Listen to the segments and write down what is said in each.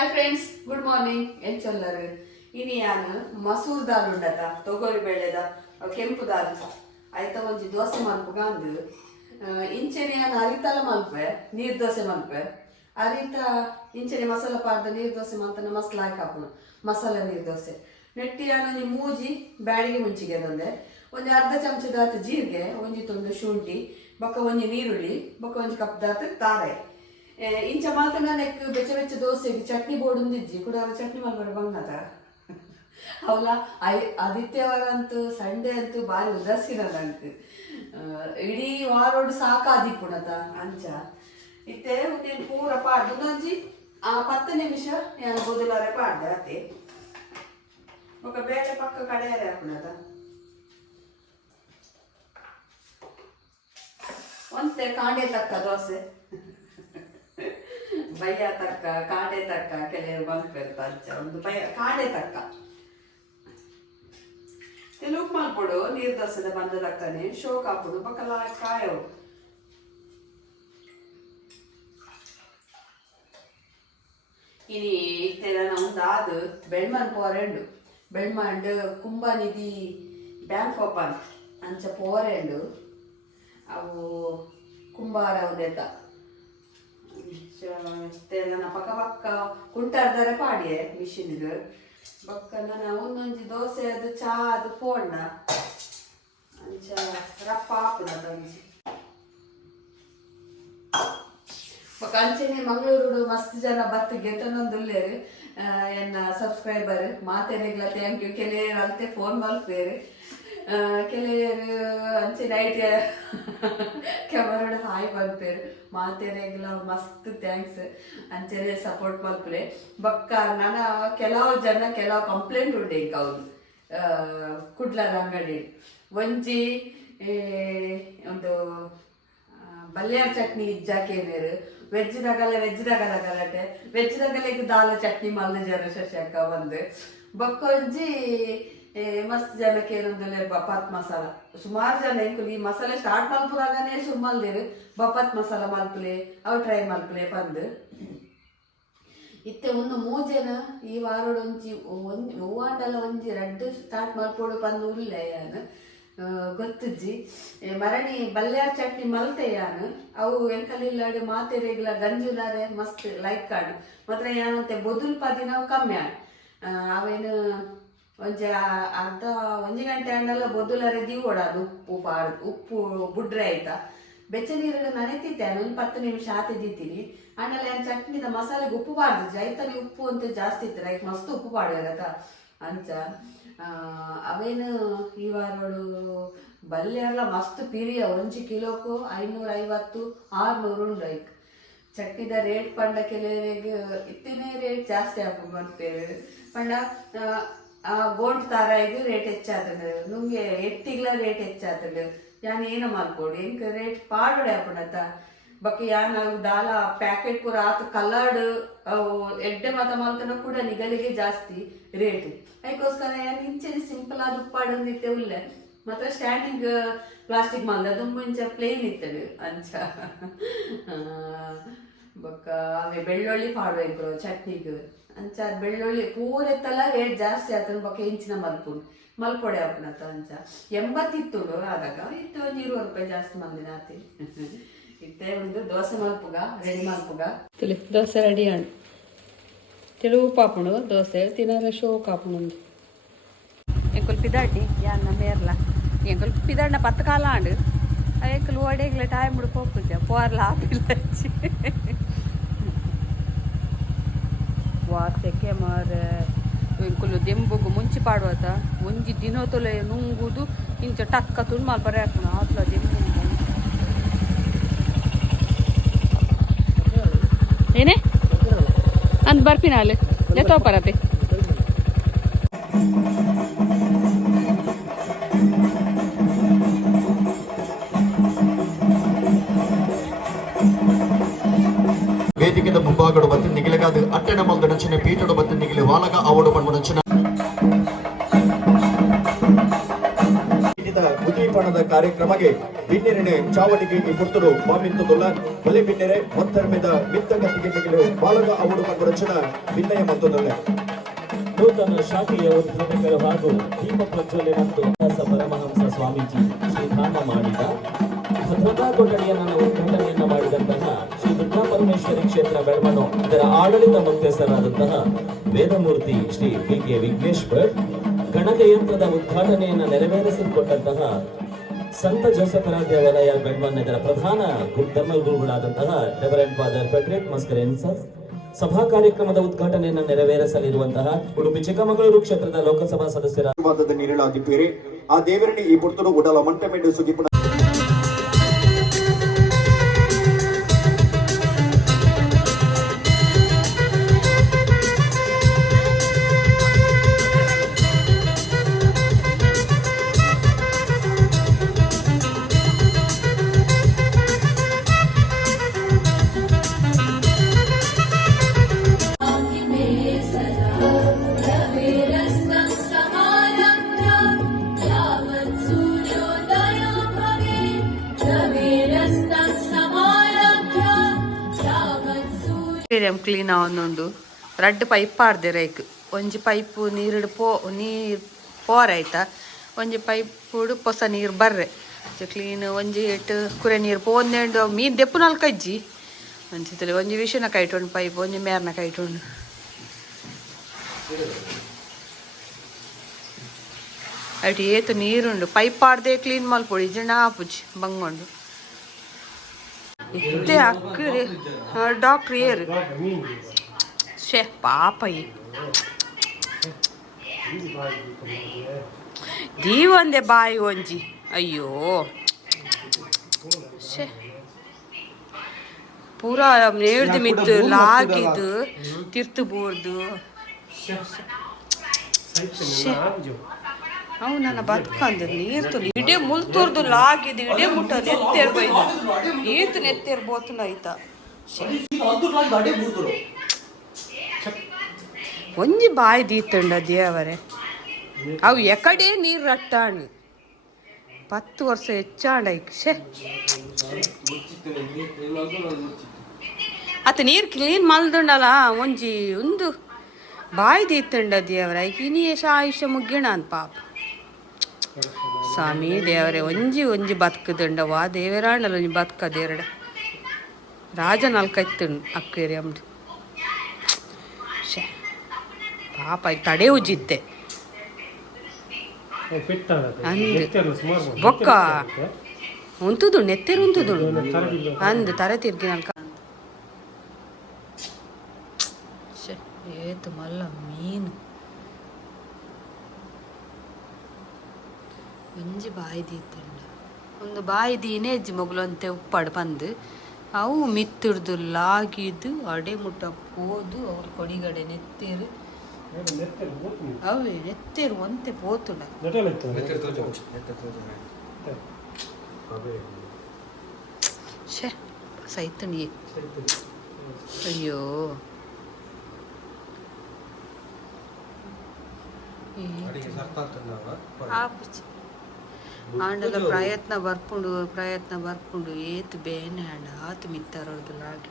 Hi friends, good morning. ಎಂಚಲ್ಲರು ಇನಿ ಯಾನು ಮಸೂರ್ ದಾಲ್ ಉಂಡತ ತೊಗರಿ ಬೇಳೆದ ಕೆಂಪು ದಾಲ್ ಆಯ್ತ ಒಂಜಿ ದೋಸೆ ಮಲ್ಪುಗ ಅಂದು ಇಂಚೆನೆ ಯಾನು ಅರಿತಲ ಮಲ್ಪೆ ನೀರ್ ದೋಸೆ ಮಲ್ಪೆ ಅರಿತ ಇಂಚೆನೆ ಮಸಾಲ ಪಾಡ್ದ ನೀರ್ ದೋಸೆ ಮಲ್ತನ ಮಸಾಲ ಹಾಕಿ ಮಸಾಲ ನೀರ್ ದೋಸೆ ನೆಟ್ಟಿ ಯಾನು ಒಂಜಿ ಮೂಜಿ ಬ್ಯಾಡಿಗೆ ಮುಂಚಿಗೆ ಅದೊಂದೆ ಒಂದು ಅರ್ಧ ಚಮಚದಾತ ಜೀರಿಗೆ ಒಂಜಿ ತುಂಡು ಶುಂಠಿ ಬೊಕ್ಕ ಒಂಜಿ ನೀರುಳ್ಳಿ ಬೊಕ್ಕ ಒಂಜಿ ಕಪ್ ದಾತ ತಾರೆ ಇಂಚ ಮಾತನ ನೆಕ್ ಬೆಚ್ಚ ಬೆಚ್ಚ ದೋಸೆಗೆ ಚಟ್ನಿ ಬೋರ್ಡ್ ಒಂದಿಜ್ಜಿ ಕೂಡ ಅವ್ರ ಚಟ್ನಿ ಮಲ್ಬಾರ ಬಂಗದ ಅವಲ ಆದಿತ್ಯವಾರ ಅಂತೂ ಸಂಡೇ ಅಂತೂ ಬಾರಿ ಉದಾಸೀನದ ಅಂತು ಇಡೀ ವಾರೋಡು ಸಾಕಾದಿಪ್ಪುಣತ ಅಂಚ ಇತ್ತೆ ನೀನು ಪೂರ ಪಾಡ್ದು ನಂಜಿ 10 ನಿಮಿಷ ನಾನು ಬೊದಲಾರೆ ಪಾಡ್ದೆ ಅತ್ತೆ ఒక ಬೇಳೆ ಪಕ್ಕ ಕಡೆಯಾರೆ ಹಾಕುಣದ ಒಂತೆ ಕಾಂಡೆ ತಕ್ಕ ದೋಸೆ ಬಯ್ಯ ತಕ್ಕ ಕಾಂಡೆ ತಕ್ಕ ಕೆಲವರು ಬಂದ್ಬಿಡ್ತ ಅಂಚ ಒಂದು ಬಯ್ಯ ಕಾಂಡೆ ತಕ್ಕ ತೆಲುಗು ಮಾಡ್ಬಿಡು ನೀರ್ ದೋಸೆದ ಬಂದ ತಕ್ಕನೆ ಶೋಕ್ ಹಾಕ್ಬಿಡು ಬಕ್ಕಲ್ಲ ಕಾಯವು ಇನಿ ಇತ್ತೆಲ್ಲ ನಮ್ದಾದು ಬೆಳ್ಮನ್ ಪೋರೆಂಡು ಬೆಳ್ಮಂಡ್ ಕುಂಭನಿಧಿ ಬ್ಯಾಂಕ್ ಓಪನ್ ಅಂಚ ಪೋರೆಂಡು ಅವು ಕುಂಬಾರ ಉದೇತ ನನ್ನ ಪಕ್ಕ ಪಕ್ಕ ಕುಂಟಾರ್ದಾರೆ ಪಾಡಿಯೆ ಮಿಷಿನ್ಗೆ ಬಕ್ಕ ನನ್ನ ಒಂದೊಂಜಿ ದೋಸೆ ಅದು ಚಾ ಅದು ಪೋಂಡ ಅಂಚ ರಪ್ಪ ಹಾಪುದ ಒಂಜಿ ಬಕ್ಕ ಅಂಚೆನೆ ಮಂಗಳೂರು ಮಸ್ತ್ ಜನ ಬತ್ತಿಗೆ ತಂದೊಂದುಲ್ಲೇರು ಎನ್ನ ಸಬ್ಸ್ಕ್ರೈಬರ್ ಮಾತೆರೆಗ್ಲ ಥ್ಯಾಂಕ್ ಯು ಕೆಲವರು ಅಲ್ತೆ ಫೋನ್ ಮಲ್ಪೇರು ಕೆಲವರು ಅಂಚೆ ನೈಟ್ ಕ್ಯಾಮರಾ ಹಾಯ್ ಬಂದ್ಪೇರು ಮಾತೆರೆಗ್ಲ ಮಸ್ತ್ ಥ್ಯಾಂಕ್ಸ್ ಅಂಚೆನೆ ಸಪೋರ್ಟ್ ಮಲ್ಪರೆ ಬಕ್ಕ ನನ್ನ ಕೆಲವು ಜನ ಕೆಲವು ಕಂಪ್ಲೇಂಟ್ ಉಂಡೆ ಈಗ ಅವ್ರು ಕುಡ್ಲದ ಅಂಗಡಿ ಒಂಜಿ ಒಂದು ಬಲ್ಯಾರ್ ಚಟ್ನಿ ಇಜ್ಜಾಕೇನೇರು ವೆಜ್ದಾಗಲ್ಲ ಗಲಾಟೆ ವೆಜ್ದಾಗಲ್ಲ ಈಗ ದಾಲ್ ಚಟ್ನಿ ಮಲ್ದ ಜನ ಶಶಾಕ ಒಂದು ಬಕ್ಕ ಒಂಜಿ ಮಸ್ತ್ ಜನಕ್ಕೆ ಏನೊಂದಲ್ಲ ಬಪಾತ್ ಮಸಾಲ ಸುಮಾರು ಜನ ಎಂಕುಲು ಈ ಮಸಾಲೆ ಸ್ಟಾರ್ಟ್ ಮಲ್ಪುರಾಗನೇ ಸುಮ್ಮಲ್ದಿರು ಬಪಾತ್ ಮಸಾಲ ಮಲ್ಪಲೆ ಅವು ಟ್ರೈ ಮಲ್ಪಲೆ ಬಂದು ಇತ್ತೆ ಒಂದು ಮೂಜೆನ ಈ ವಾರೋಡು ಒಂಜಿ ಹೂವಾಂಡಲ ಒಂಜಿ ರೆಡ್ ಸ್ಟಾರ್ಟ್ ಮಲ್ಪೋಡು ಬಂದು ಉಳ್ಳೆ ಯಾನು ಗೊತ್ತಜ್ಜಿ ಮರಣಿ ಬಲ್ಯಾರ್ ಚಟ್ನಿ ಮಲ್ತೆ ಯಾನು ಅವು ಎಂಕಲಿಲ್ಲಾಡು ಮಾತೆರೆಗ್ಲ ಗಂಜುಲಾರೆ ಮಸ್ತ್ ಲೈಕ್ ಕಾಡು ಮಾತ್ರ ಏನಂತೆ ಬೊದುಲ್ ಪದಿನ ಕಮ್ಮಿ ಆಡು ಅವೇನು ಒಂಜಿ ಅರ್ಧ ಒಂಜಿ ಗಂಟೆ ಅಂಡಲ್ಲ ಬೊದ್ದುಲರೆ ದಿವೋಡದು ಉಪ್ಪು ಬುಡ್ರೆ ಆಯ್ತಾ ಬೆಚ್ಚ ನೀರು ನನೆತಿತ್ತೆ ಒಂದು 10 ನಿಮಿಷ ಆತಿದ್ದೀನಿ ಆಮೇಲೆ ಏನು ಚಟ್ನಿದ ಮಸಾಲೆಗೆ ಉಪ್ಪು ಬಾರ್ದು ಜೈತಲ್ಲಿ ಉಪ್ಪು ಅಂತ ಜಾಸ್ತಿ ಇತ್ತು ರೈಟ್ ಮಸ್ತ್ ಉಪ್ಪು ಬಾಡ್ಯಾರತ ಅಂಚ ಅವೇನು ಈ ವಾರೋಡು ಬಲ್ಲೆ ಎಲ್ಲ ಮಸ್ತ್ ಪಿರಿಯ ಒಂಜಿ ಕಿಲೋಕ್ಕೂ 550-600 ಉಂಡು ಐಕ್ ಚಟ್ನಿದ ರೇಟ್ ಪಂಡ ಕೆಲವರಿಗೆ ಇತ್ತಿನೇ ರೇಟ್ ಜಾಸ್ತಿ ಹಾಕೊಂಡು ಬರ್ತೇವೆ ಪಂಡ ಗೋಂಡ್ ತಾರಾಯಿಗೆ ರೇಟ್ ಹೆಚ್ಚಾತಂಡು ನುಂಗೆ ಎಟ್ಟಿಗ್ಲ ರೇಟ್ ಹೆಚ್ಚಾತಂಡು ಯಾನ್ ಏನ ಮಲ್ಪೋಡು ಎಂಕ್ ರೇಟ್ ಪಾಡೋಡೆ ಹಾಪುಣತ ಬಕ್ಕ ಯಾನ್ ದಾಲ ಪ್ಯಾಕೆಟ್ ಪೂರ ಆತ ಕಲರ್ಡ್ ಅವು ಎಡ್ಡೆ ಮತ ಮಲ್ತನ ಕೂಡ ನಿಗಲಿಗೆ ಜಾಸ್ತಿ ರೇಟ್ ಅದಕ್ಕೋಸ್ಕರ ಯಾನ್ ಇಂಚೆನೆ ಸಿಂಪಲ್ ಆದ ಉಪ್ಪಾಡೊಂದಿತ್ತೆ ಉಲ್ಲೆ ಮಾತ್ರ ಸ್ಟ್ಯಾಂಡಿಂಗ್ ಪ್ಲಾಸ್ಟಿಕ್ ಮಲ್ದ ದುಂಬುಂಚ ಪ್ಲೇನ್ ಇತ್ತಡು ಅಂಚ ಬೊಕ್ಕ ಅವೇ ಬೆಳ್ಳುಳ್ಳಿ ಪಾಡ್ಬೇಕು ಚಟ್ನಿಗೆ ಅಂಚ ಬೆಳ್ಳುಳ್ಳಿ ಪೂರೆತ್ತಲ್ಲ ರೇಟ್ ಜಾಸ್ತಿ ಆತನ ಬೊಕ್ಕ ಇಂಚಿನ ಮಲ್ಪೊಡೆ ಹಾಪುಣತ ಅಂಚ 80 ಇತ್ತುಡು ಆದಾಗ ಇತ್ತು ಒಂದು 20 ರೂಪಾಯಿ ಜಾಸ್ತಿ ಮಂದಿನ ಆತಿ ಇತ್ತೆ ಒಂದು ದೋಸೆ ಮಲ್ಪುಗ ರೆಡಿ ಮಲ್ಪುಗ ತಿಳಿ ದೋಸೆ ರೆಡಿ ಆಂಡು ತಿಳು ಪಾಪುಣು ದೋಸೆ ತಿನ್ನರ ಶೋಕ್ ಹಾಪುಣೊಂದು ಎಂಕುಲ್ ಪಿದಾಟಿ ಯಾನ್ನ ಮೇರ್ಲ ಎಂಕುಲ್ ಪಿದಾಡ್ನ 10 ಕಾಲ ಆಂಡು ಎಂಕುಲ್ ಒಡೆಗ್ಲೆ ಟೈಮ್ ಬಿಡು ಹೋಗ್ತಿದ್ದೆ ಪೋರ್ಲ ಆಪಿಲ್ಲ ಹಚ್ಚಿ ವಾಸಕ್ಕೆ ಮಾರ ಎಂಕುಲು ದೆಂಬುಗು ಮುಂಚಿ ಪಾಡುವತ ಒಂಜಿ ದಿನೋತೊಲೆ ನುಂಗುದು ಇಂಚ ಟಕ್ಕ ತುಂಡು ಮಲ್ಪರೆ ಹಾಕೋಣ ಆತ್ಲ ದೆಂಬು ಏನೇ ಅಂದ್ ಬರ್ಪಿನ ಅಲ್ಲಿ ಎತ್ತೋಪರತೆ ವೇದಿಕೆದ ಮುಂಭಾಗಡು ಬತ್ತು ನಿಗಿಲಗಾದ ಅಟ್ಟೆನ ಮಲ್ದ ನಚ್ಚಿನ ಪೀಠಡು ಬತ್ತು ನಿಗಿಲು ವಾಲಗ ಅವಡು ಪಂಡು ನಚ್ಚಿನ ಸಮರ್ಪಣದ ಕಾರ್ಯಕ್ರಮಕ್ಕೆ ಬಿನ್ನೆರೆನೆ ಚಾವಟಿಗೆ ಈ ಪುರ್ತರು ಬಾಮಿಂತದುಲ್ಲ ಬಲೆ ಬಿನ್ನೆರೆ ಮೊತ್ತರ್ಮೆದ ಮಿತ್ತಗತ್ತಿಗೆ ನಿಗಲು ಬಾಲಕ ಅವಡು ಕಂಡು ರಚನ ಭಿನ್ನಯ ಮತ್ತೊಂದಲ್ಲ ನೂತನ ಶಾಖೆಯ ಉದ್ಘಾಟಕರು ಹಾಗೂ ದೀಪ ಪ್ರಜ್ವಲೆ ಮತ್ತು ವ್ಯಾಸ ಪರಮಹಂಸ ಸ್ವಾಮೀಜಿ ಶ್ರೀಧಾಮ ಮಾಡಿದ ಭದ್ರತಾ ಕೊಠಡಿಯನ್ನು ಉದ್ಘಾಟನೆಯನ್ನು ಮಾಡಿದಂತಹ ಶ್ರೀ ದುರ್ಗಾ ಪರಮೇಶ್ವರಿ ಕ್ಷೇತ್ರ ಬೆಳಮನು ಇದರ ಆಡಳಿತ ಮುಖ್ಯಸ್ಥರಾದಂತಹ ವೇದಮೂರ್ತಿ ಶ್ರೀ ಕೆ ವಿಘ್ನೇಶ್ ಭಟ್ ಗಣಕಯಂತ್ರದ ಉದ್ಘಾಟನೆಯನ್ನು ನೆರವೇರಿಸಿಕೊಟ್ಟಂತಹ ಸಂತ ಜೋಸಫರ ದೇವಾಲಯ ಬೆಳ್ಮನ್ ಇದರ ಪ್ರಧಾನ ಧರ್ಮಗುರುಗಳಾದಂತಹ ರೆವರೆಂಡ್ ಫಾದರ್ ಫೆಡ್ರಿಕ್ ಮಸ್ಕರೆನ್ಸಸ್ ಸಭಾ ಕಾರ್ಯಕ್ರಮದ ಉದ್ಘಾಟನೆಯನ್ನು ನೆರವೇರಿಸಲಿರುವಂತಹ ಉಡುಪಿ ಚಿಕ್ಕಮಗಳೂರು ಕ್ಷೇತ್ರದ ಲೋಕಸಭಾ ಸದಸ್ಯರ ನೀಡಲಾಗಿದ್ದೀರಿ ಆ ದೇವರನ್ನು ಈ ಪುರ್ತರು ಉಡಲ ಮಂಟಮೆಂಡು ಸುಗಿಪುಣ ಕ್ಲೀನ್ ಅವನೊಂದು ರಡ್ಡ್ ಪೈಪ್ ಪಾಡ್ದೆ ರೈಕ್ ಒಂಜಿ ಪೈಪ್ ನೀರು ನೀರು ಪೋರಾಯ್ತಾ ಒಂಜಿ ಪೈಪ್ ಪೊಸ ನೀರು ಬರ್ರೆ ಕ್ಲೀನ್ ಒಂಜಿ ಎಟ್ಟು ಕುರೆ ನೀರು ಪೋಂದೆಂಡು ಮೀನು ದೆಪ್ಪು ನಾಲ್ಕು ಅಜ್ಜಿ ಅಂಚಿತ್ತಲೆ ಒಂಜಿ ವಿಷನ ಕೈಟೊಂಡು ಪೈಪ್ ಒಂಜಿ ಮೇರ್ನ ಕೈಟೊಂಡು ಅಯ್ತು ಏತು ನೀರುಂಡು ಪೈಪ್ ಪಾಡ್ದೆ ಕ್ಲೀನ್ ಮಲ್ಪೊಡಿ ಜನ ಆಪುಜಿ ಬಂಗೊಂಡು ಇತ್ತೆ ಅಕ್ಕರೆ ಡಾಕ್ಟ್ರ್ ಏರು ಶೇ ಪಾಪ ದೀವಂದೆ ಬಾಯಿ ಒಂಜಿ ಅಯ್ಯೋ ಶೇ ಪೂರ ನೇಳ್ದು ಮಿತ್ತು ಲಾಗಿದ್ದು ತಿರ್ತು ಬೋರ್ದು ಅವು ನನ್ನ ಬದುಕಂದು ನೀರು ತುಲಿ ಇಡೇ ಮುಲ್ತುರ್ದು ಲಾಗಿದ್ದು ಇಡೇ ಮುಟ್ಟ ನೆತ್ತೇರ್ ಬೈದು ಈತು ನೆತ್ತೇರ್ ಬೋತುನ ಆಯ್ತಾ ಒಂಜಿ ಬಾಯಿ ದೀತಂಡ ದೇವರೇ ಅವು ಎಕಡೆ ನೀರು ರಟ್ಟಾಣು 10 ವರ್ಷ ಹೆಚ್ಚಾಂಡ ಶೇ ಅತ್ತ ನೀರು ಕ್ಲೀನ್ ಮಲ್ದುಂಡಲ್ಲ ಒಂಜಿ ಒಂದು ಬಾಯಿ ದೀತಂಡ ದೇವರ ಇನಿಯೇಶ ಆಯುಷ್ಯ ಮುಗ್ಗಿಣ ಅಂತ ಪಾಪ ಸ್ವಾಮಿ ದೇವರೇ ಒಂಜಿ ಒಂಜಿ ಬದುಕದಂಡ ವಾ ದೇವರಾಂಡಲ್ಲ ಒಂಜಿ ಬದುಕದೇರಡ ರಾಜ ನಾಲ್ಕೈತುಂಡು ಅಕ್ಕೇರಿ ಅಮ್ದು ಶೇ ಪಾಪ ತಡೆ ಉಜ್ಜಿತ್ತೆ ಅಂದು ಬೊಕ್ಕ ಉಂತುದು ನೆತ್ತೆರು ಉಂತುದು ಅಂದು ತರೆ ತಿರ್ಗಿನಲ್ಕ ಶೇ ಏತು ಮಲ್ಲ ಮೀನು ಒಂಜಿ ಬಾಯಿ ದೀತಂಡ ಒಂದು ಬಾಯಿ ದೀನೆ ಅಜ್ಜಿ ಮೊಗ್ಲು ಅಂತೆ ಉಪ್ಪಾಡು ಬಂದು ಅವು ಮಿತ್ತುಡ್ದು ಲಾಗಿದ್ದು ಅಡೆ ಮುಟ್ಟ ಹೋದು ಅವ್ರ ಕೊಡಿಗಡೆ ನೆತ್ತೇರು ಅವೇ ನೆತ್ತೇರು ಒಂತೆ ಪೋತುಂಡ ಶೇ ಸೈತುಂಡಿ ಅಯ್ಯೋ ಆಂಡಲ ಪ್ರಯತ್ನ ಬರ್ಪುಂಡು ಏತು ಬೇನೆ ಆಂಡ ಆತು ಮಿತ್ತಾರೊಡ್ದು ಲಾಗಿ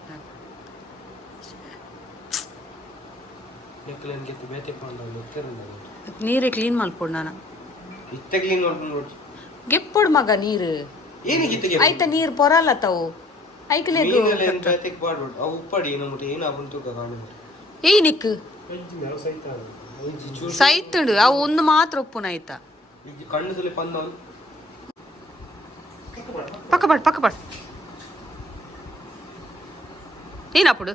ನೀರೇ ಕ್ಲೀನ್ ಮಲ್ಪೊಡು ನಾನು ಗೆಪ್ಪೊಡು ಮಗ ನೀರು ಆಯ್ತಾ ನೀರು ಪೊರಲ್ಲ ತಾವು ಐಕಲೇಗು ಏನಿಕ್ ಸೈತುಂಡು ಅವು ಒಂದು ಮಾತ್ರ ಉಪ್ಪುನ ಆಯ್ತಾ ಪಕ್ಕಬಾಡ್ ಏನಪ್ಪಡು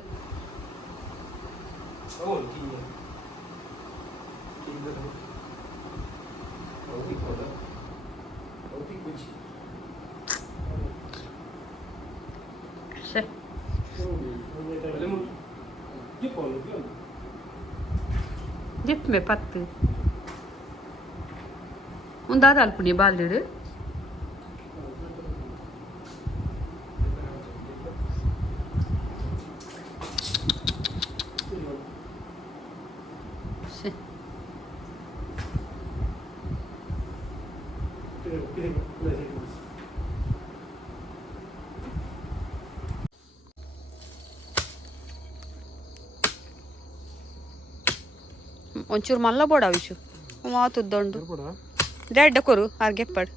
ಜಿಪ್ ಮೇ ಪತ್ತು ಒಂದಾದ ಅಲ್ಪುಣಿ ಬಾಲ್ಯಡು ಒಂಚೂರು ಮಲ್ಲ ಬೋಡ ವಿಶು ಮಾತುದ್ದೊಂಡು ಡ್ಯಾಡ್ ಕೊರು ಆರ್ಗೆಪ್ಪಡ್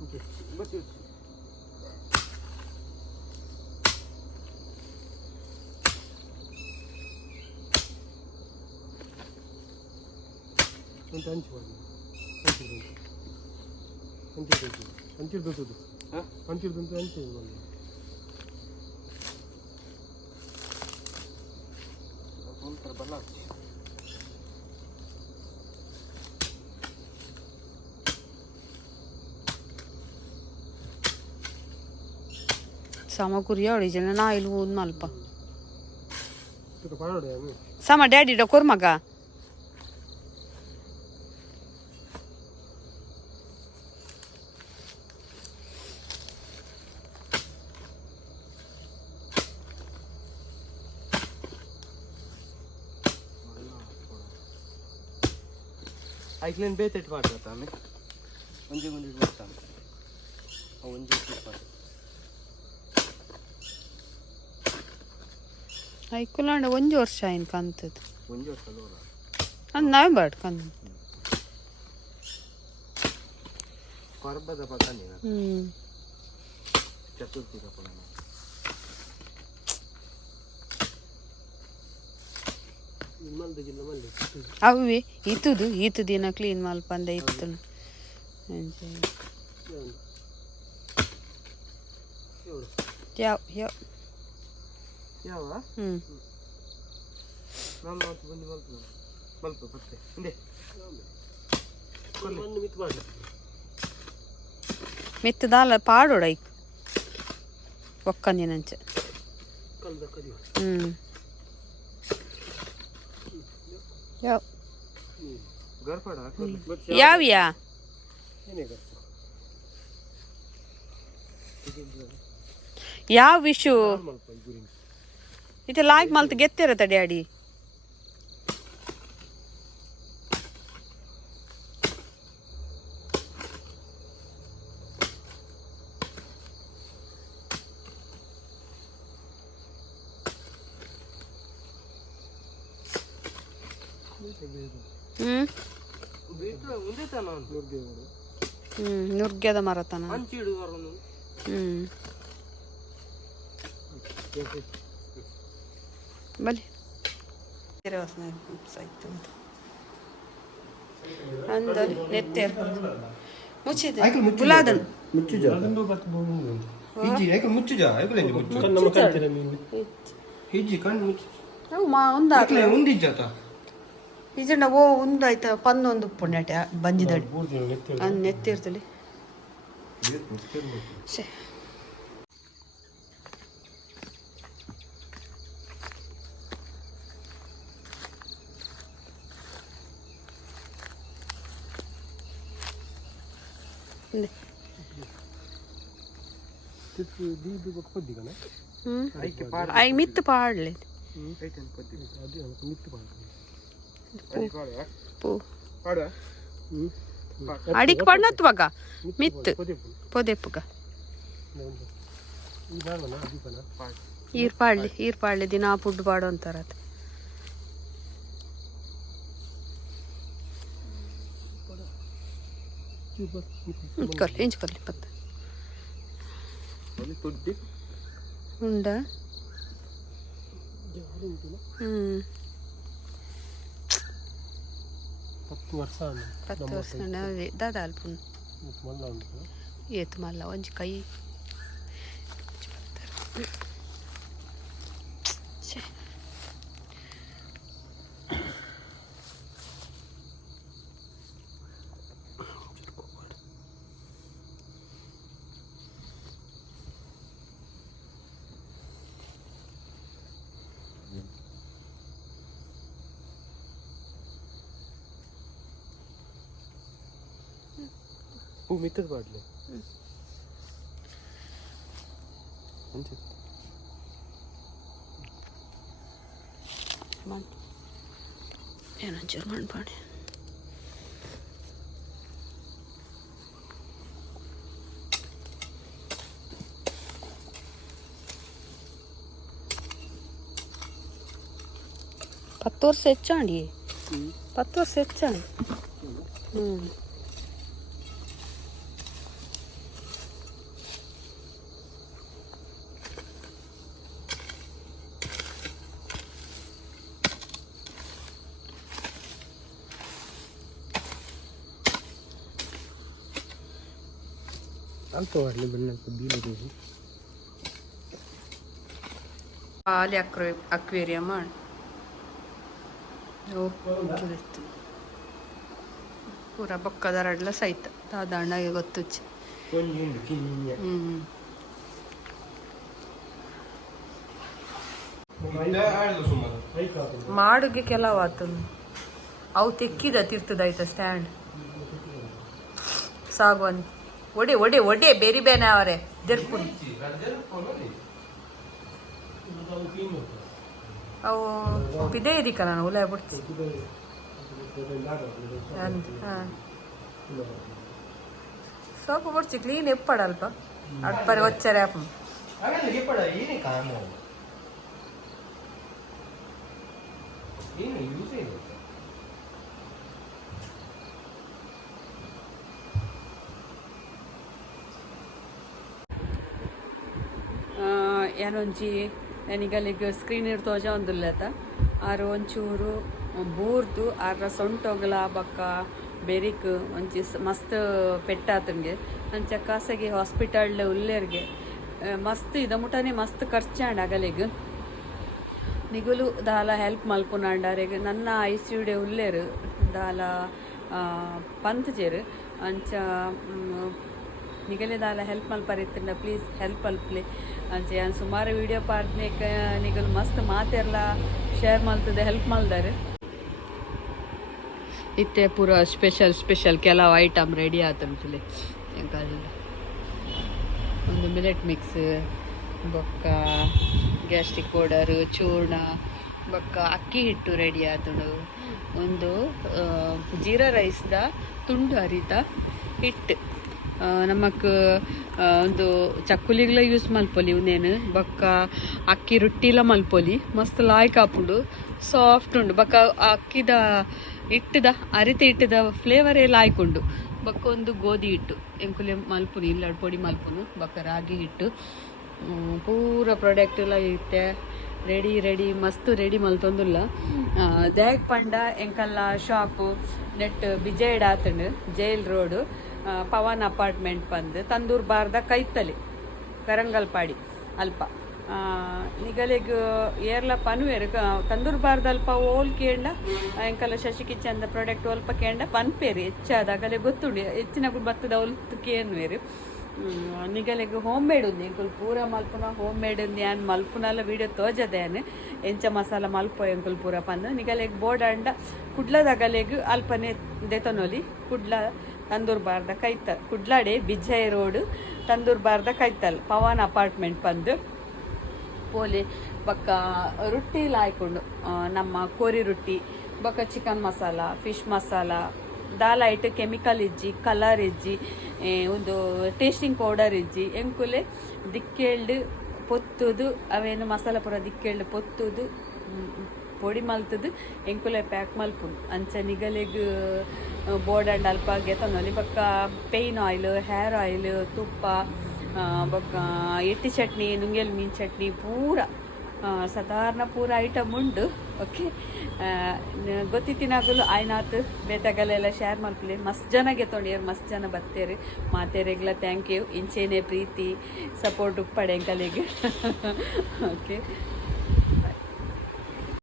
ಸಮಕುರಿಯ ಒಡಿಜಿನ ನಾ ಇಲ್ಲಿ ಒಂದು ಮಲ್ಪ ಸಮ ಡ್ಯಾಡಿ ಕೊರ್ ಮಗ ಐಕ್ಲೇನ್ ಬೇತೆಟ್ ಮಾಡ್ರತ್ತ ಆಮೇಲೆ ಒಂಜಿ ಗುಂಡಿ ಮಾಡ್ತಾನೆ ಒಂಜಿ ಐಕುಲಾಂಡ ಒಂಜಿ ವರ್ಷ ಆಯ್ತು ಕಂತದ್ದು ಒಂಜಿ ವರ್ಷ ಲೋರ ಅದು ನವೆಂಬರ್ ಕಂತ ಕೊರ್ಬದ ಪಕ್ಕಂದಿನ ಚತುರ್ಥಿ ಕಪ್ಪನ ಅವಿ ಈತು ದಿನ ಕ್ಲೀನ್ ಮಲ್ಪಂದ ಇತ್ತು ಯಾವ ಯಾವ ಯಾವ ನಾನು ಬಂದು ಮಲ್ಪ ಮತ್ತೆ ಹಿಂದೆ ಮಿತ್ತದಾಲ ಪಾಡೋಡ ಐಕ್ ಒಕ್ಕಂದಿನಂಚ ಯಾವ ಗರ್ಪಡ ಯಾವ್ಯಾ ಯಾವ ವಿಷು ಇದು ಲಾಯ್ಕ್ ಮಲ್ತ್ ಗೆತ್ತಿರತ್ತ ಡ್ಯಾಡಿ ನುರ್ಗ್ಯದ ಮರತನ ಬಲಿ ಅಂದಲಿ ನೆತ್ತೇರ್ ಮುಚ್ಚಿದೆ ಗುಲಾದನ್ ಈಜಣ್ಣ ಓ ಒಂದಾಯ್ತ ಪನ್ನೊಂದು ಪುಣ್ಯಟ ಬಂಜಿದಡಿ ಅಂದ್ ನೆತ್ತಿರ್ತಲಿ ಐ ಮಿತ್ತು ಪಾಡ್ಲೆ ಅಡಿಗೆ ಪಣ್ಣತ್ವಾಗ ಮಿತ್ತು ಪೊದೆಪ್ಪುಗ ಈರ್ಪಾಡ್ಲಿ ದಿನ ಫುಡ್ ಪಾಡು ಅಂತಾರತ್ ಎಂಚ್ಕೊರ್ಲಿ ಪತ್ತ ಉಂಡ 10 ವರ್ಷ ದಾದ ಅಲ್ಪ ಏತು ಮಲ್ಲ ಒಂಜಿ ಕೈ ಮಿತ್ತದ ಬಾಡ್ಲಿ ಏನಂಚೂರು ಮಣ್ಪಾಣೆ 10 ವರ್ಷ ಹೆಚ್ಚಾಂಡಿ 10 ವರ್ಷ ಹೆಚ್ಚಾಂಡಿ ಅಲ್ಪ ವಾಡಲಿ ಬಣ್ಣ ಬೀಳೋದು ಪಾಲಿ ಅಕ್ವೇರಿಯಂ ಪೂರ ಬೊಕ್ಕದ ರಡ್ಲ ಸೈತ ದಾದಾಂಡಾಗೆ ಗೊತ್ತುಚ್ಚಿ ಮಾಡುಗೆ ಕೆಲವು ಆತು ಅವು ತೆಕ್ಕಿದ ತಿರ್ತದಾಯ್ತ ಸ್ಟ್ಯಾಂಡ್ ಸಾಗುವನ್ ಒಡೆ ಒಡೆ ಒಡೆ ಬೇರೆ ಬೇನೆ ಅವರೇ ಜರ್ಪುನ್ ಅವು ಇದೇ ಇದೀಕ ನಾನು ಉಲಾಯ ಬಿಡ್ತಿ ಸ್ವಲ್ಪ ಬಿಡ್ಸಿ ಕ್ಲೀನ್ ಎಪ್ಪಡಲ್ಪ ಅಡ್ಪರಿ ಒಚ್ಚರೆ ಅಪ್ಪ ಏನೊಂಜಿ ನನಗಲ್ಲಿಗೆ ಸ್ಕ್ರೀನ್ ತೋಜ ಒಂದುಲ್ಲತ ಆರು ಒಂಚೂರು ಬೂರ್ದು ಆರ ಸೊಂಟೊಗಲ ಬಕ್ಕ ಬೆರಿಕ್ ಒಂಚಿ ಮಸ್ತ್ ಪೆಟ್ಟಾತಂಗೆ ಅಂಚ ಖಾಸಗಿ ಹಾಸ್ಪಿಟಲ್ ಉಲ್ಲೇರ್ಗೆ ಮಸ್ತ್ ಇದ ಮುಟನೆ ಮಸ್ತ್ ಖರ್ಚಾಂಡ್ ಅಗಲಿಗೆ ನಿಗುಲು ದಾಲ ಹೆಲ್ಪ್ ಮಲ್ಪುನಾಂಡಾರೆಗ್ ನನ್ನ ICU ಉಲ್ಲೇರು ದಾಲ ಪಂತ್ಜೆರ್ ಅಂಚ ನಿಗಲೆ ದಾಲ ಹೆಲ್ಪ್ ಮಲ್ಪರಿತ್ತಿಂಡ ಪ್ಲೀಸ್ ಹೆಲ್ಪ್ ಅಲ್ಪ್ಲೆ ಅಂಚೆ ನಾನು ಸುಮಾರು ವಿಡಿಯೋ ಪಾರ್ದ್ನೇಕ ನಿಗಲು ಮಸ್ತ್ ಮಾತೆಲ್ಲ ಶೇರ್ ಮಲ್ತದೆ ಹೆಲ್ಪ್ ಮಲ್ದಾರೆ ಇತ್ತೆ ಪೂರ ಸ್ಪೆಷಲ್ ಕೆಲವು ಐಟಮ್ ರೆಡಿ ಆತಂತಲೆ ಒಂದು ಮಿಲೆಟ್ ಮಿಕ್ಸ್ ಬೊಕ್ಕ ಗ್ಯಾಸ್ಟ್ರಿಕ್ ಪೌಡರ್ ಚೂರ್ಣ ಬೊಕ್ಕ ಅಕ್ಕಿ ಹಿಟ್ಟು ರೆಡಿ ಆತುಂಡು ಒಂದು ಜೀರಾ ರೈಸ್ದ ತುಂಡು ಹರಿತ ಹಿಟ್ಟು ನಮಕ್ ಒಂದು ಚಕ್ಕುಲಿಗ್ಲ ಯೂಸ್ ಮಲ್ಪೊಲಿ ಉಂದೇನು ಬೊಕ್ಕ ಅಕ್ಕಿ ರೊಟ್ಟಿಲ ಮಲ್ಪೊಲಿ ಮಸ್ತ್ ಲಾಯ್ಕ್ ಆಪುಂಡು ಸಾಫ್ಟ್ ಉಂಡು ಬೊಕ್ಕ ಅಕ್ಕಿದ ಹಿಟ್ಟದ ಅರಿತ ಹಿಟ್ಟದ ಫ್ಲೇವರೇ ಲಾಯ್ಕುಂಡು ಬೊಕ್ಕ ಒಂದು ಗೋಧಿ ಹಿಟ್ಟು ಎಂಕುಲೆ ಮಲ್ಪುನು ಇಲ್ಲ ಪೊಡಿ ಮಲ್ಪುನು ಬೊಕ್ಕ ರಾಗಿ ಹಿಟ್ಟು ಪೂರ ಪ್ರಾಡಕ್ಟ್ ಎಲ್ಲ ಇತ್ತೆ ರೆಡಿ ಮಸ್ತ್ ರೆಡಿ ಮಲ್ತೊಂದುಲ್ಲ ದ್ಯಾಗ್ ಪಂಡ ಎಂಕಲ್ಲ ಶಾಪು ನೆಟ್ ಬಿಜೈಡ್ ಆತಂಡು ಜೈಲ್ ರೋಡು ಪವನ್ ಅಪಾರ್ಟ್ಮೆಂಟ್ ಬಂದು ತಂದೂರ್ ಬಾರ್ದ ಕೈತಲಿ ಕರಂಗಲ್ಪಾಡಿ ಅಲ್ಪ ನಿಗಲೆಗ್ ಏರ್ಲ ಪನ್ವೇರ್ ತಂದೂರ್ ಬಾರ್ದ ಅಲ್ಪ ಓಲ್ ಕೇಂಡ ಎಂಕಲ್ಲ ಶಶಿ ಕಿಚನ್ದ ಪ್ರಾಡಕ್ಟ್ ಒಲ್ಪ ಕೇಂಡ ಪನ್ಪೇರಿ ಹೆಚ್ಚಾದ ಅಗಲೆ ಗೊತ್ತುಂಡು ಹೆಚ್ಚಿನ ಬತ್ತದ ಒಲ್ತು ಕೇನ್ವೇರು ನಿಗಲೆಗ್ ಹೋಮ್ ಮೇಡ್ ఉంది ಎಂಕುಲು ಪೂರ ಮಲ್ಪುನ ಹೋಮ್ ಮೇಡ್ ఉంది ಆ್ಯನ್ ಮಲ್ಪುನಲ್ಲ ವೀಡಿಯೋ ತೋಜದೇನೆ ಎಂಚ ಮಸಾಲ ಮಲ್ಪೊ ಎಂಕುಲು ಪೂರ ಪಂದು ನಿಗಲೆಗ್ ಬೋರ್ಡ್ ಅಂಡ ಕುಡ್ಲದಗಲೆಗ್ ಅಲ್ಪನೆ ದೆತೊನೊಲಿ ಕುಡ್ಲ ತಂದೂರ್ ಬಾರ್ದ ಕೈತಲ್ ಕುಡ್ಲಾಡೆ ಬಿಜ್ಜಾಯಿ ರೋಡ್ ತಂದೂರ್ ಬಾರ್ದ ಕೈತಲ್ ಪವನ್ ಅಪಾರ್ಟ್ಮೆಂಟ್ ಬಂದು ಪೋಲೆ ಬೊಕ್ಕ ರೊಟ್ಟಿ ಲಾಯ್ಕೊಂಡು ನಮ್ಮ ಕೋರಿ ರೊಟ್ಟಿ ಬೊಕ್ಕ ಚಿಕನ್ ಮಸಾಲ ಫಿಶ್ ಮಸಾಲ ದಾಲ್ ಐಟ್ ಕೆಮಿಕಲ್ ಇಜ್ಜಿ ಕಲರ್ ಇಜ್ಜಿ ಒಂದು ಟೇಸ್ಟಿಂಗ್ ಪೌಡರ್ ಇಜ್ಜಿ ಎಂಕುಲೆ ದಿಕ್ಕೇಳ್ದು ಪೊತ್ತುದು ಅವೇನು ಮಸಾಲ ಪೂರ ದಿಕ್ಕೇಳ್ದು ಪೊತ್ತುದು ಪೊಡಿ ಮಲ್ತದು ಎಂಕುಲೆ ಪ್ಯಾಕ್ ಮಲ್ಪುಂಡು ಅಂಚ ನಿಗಲೆಗ್ ಬೋರ್ಡ್ ಅಂಡ್ ಅಲ್ಪ ಗೆತನೊಲಿ ಬೊಕ್ಕ ಪೇಯ್ನ್ ಆಯಿಲ್ ಹೇರ್ ಆಯಿಲ್ ತುಪ್ಪ ಬೊಕ್ಕ ಎಟ್ಟಿ ಚಟ್ನಿ ನುಂಗೆಲ್ ಮೀನ್ ಚಟ್ನಿ ಪೂರ ಸಾಧಾರಣ ಪೂರ ಐಟಮ್ ಉಂಡು ಓಕೆ ಗೊತ್ತಿತ್ತಿನಾಗಲು ಆಯ್ನಾತ್ ಬೇತಗಲೆಲ್ಲ ಶೇರ್ ಮಲ್ಪಲೆ ಮಸ್ತ್ ಜನ ಗೆತ್ತೊಂಡಿಯರು ಮಸ್ತ್ ಜನ ಬತ್ತೇರಿ ಮಾತೇರೆಗ್ಲ ಥ್ಯಾಂಕ್ ಯು ಇಂಚೇನೆ ಪ್ರೀತಿ ಸಪೋರ್ಟ್ ಉಪ್ಪಡೆ ಎಂಕಲೆಗೆ ಓಕೆ